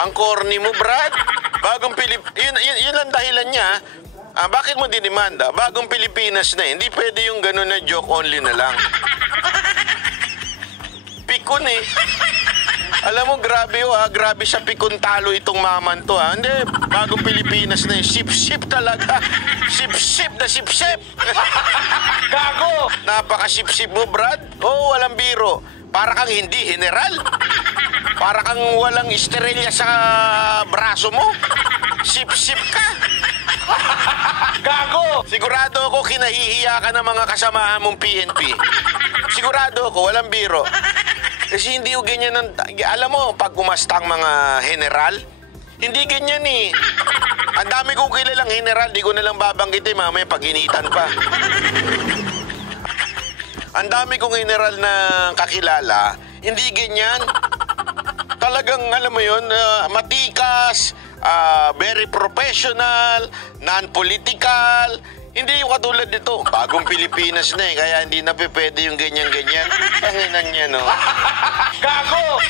Ang corny mo, Brad. Bagong yun ang dahilan niya. Bakit mo dinimanda? Bagong Pilipinas na. Hindi pwede yung gano'n na joke only na lang. Pikon eh. Alam mo, grabe grabe sa pikon talo itong maman to Hindi, bagong Pilipinas na sip-sip talaga. Sip-sip na sip-sip. Gago! Napaka-sip-sip mo, Brad. Oo, walang biro. Para kang hindi general. Para kang walang esterelya sa braso mo. Sip-sip ka. Gago! Sigurado ako kinahihiya ka ng mga kasamahan mong PNP. Sigurado ako, walang biro. Kasi hindi yung ganyan alam mo, pag umasta ang mga general, hindi ganyan eh. Ang dami kong kilalang general, di ko nalang babanggitin, mamaya pag-initan pa. Ang dami kong general na kakilala, hindi ganyan. Talagang, alam mo yun, matikas, very professional, non-political. Hindi yung katulad nito. Bagong Pilipinas na kaya hindi na pwede yung ganyan-ganyan. Tanginan niya, no? Gago!